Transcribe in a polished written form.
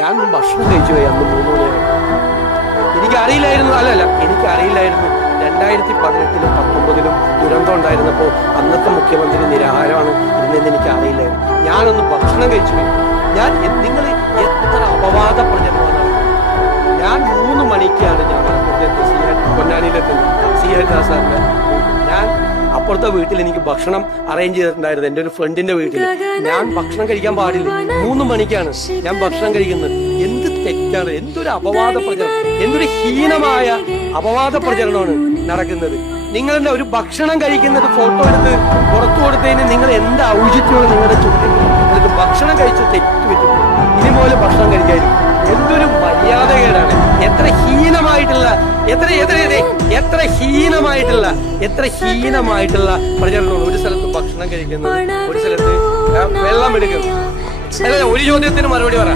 ഞാൻ ഭക്ഷണം കഴിച്ചു പോയി അന്ന് 3 മണിയായി. എനിക്കറിയില്ലായിരുന്നു, എനിക്കറിയില്ലായിരുന്നു 2018-ലും 2019-ലും ദുരന്തം ഉണ്ടായിരുന്നപ്പോൾ അന്നത്തെ മുഖ്യമന്ത്രി നിരാഹാരമാണ് ഇരുന്നെന്ന് എനിക്ക് അറിയില്ലായിരുന്നു. ഞാനൊന്ന് ഭക്ഷണം കഴിച്ചു പോയി. നിങ്ങൾ എത്ര അപവാദ പ്രചരണമാണ്. ഞാൻ 3 മണിക്കാണ് ഞാൻ പൊന്നാനിയിലെത്തുന്നത്. സി ഹരിദാസ് സാറിന്റെ ഞാൻ അപ്പുറത്തെ വീട്ടിൽ എനിക്ക് ഭക്ഷണം അറേഞ്ച് ചെയ്തിട്ടുണ്ടായിരുന്നു, എൻ്റെ ഒരു ഫ്രണ്ടിന്റെ വീട്ടിൽ. ഞാൻ ഭക്ഷണം കഴിക്കാൻ പാടില്ല, 3 മണിക്കാണ് ഞാൻ ഭക്ഷണം കഴിക്കുന്നത്. എന്ത് തെറ്റാണ്, എന്തൊരു അപവാദ പ്രചരണം, എന്തൊരു ഹീനമായ അപവാദ പ്രചരണമാണ് നടക്കുന്നത്. നിങ്ങളുടെ ഒരു ഭക്ഷണം കഴിക്കുന്നത് ഫോട്ടോ എടുത്ത് പുറത്തു കൊടുത്തതിന് നിങ്ങൾ എന്ത് ഔചിത്യമാണ് നിങ്ങളുടെ ചോദ്യം? ഭക്ഷണം കഴിച്ച് തെറ്റുപറ്റും, ഇനി പോലെ ഭക്ഷണം കഴിക്കാതിരിക്കും. എന്തൊരു മര്യാദകേടാണ്. എത്ര ഹീനമായിട്ടുള്ള പ്രചരണമാണ്. ഒരു സ്ഥലത്ത് ഭക്ഷണം കഴിക്കുന്നത്, ഒരു സ്ഥലത്ത് വെള്ളം എടുക്കുന്നത്. ഒരു ചോദ്യത്തിന് മറുപടി പറ.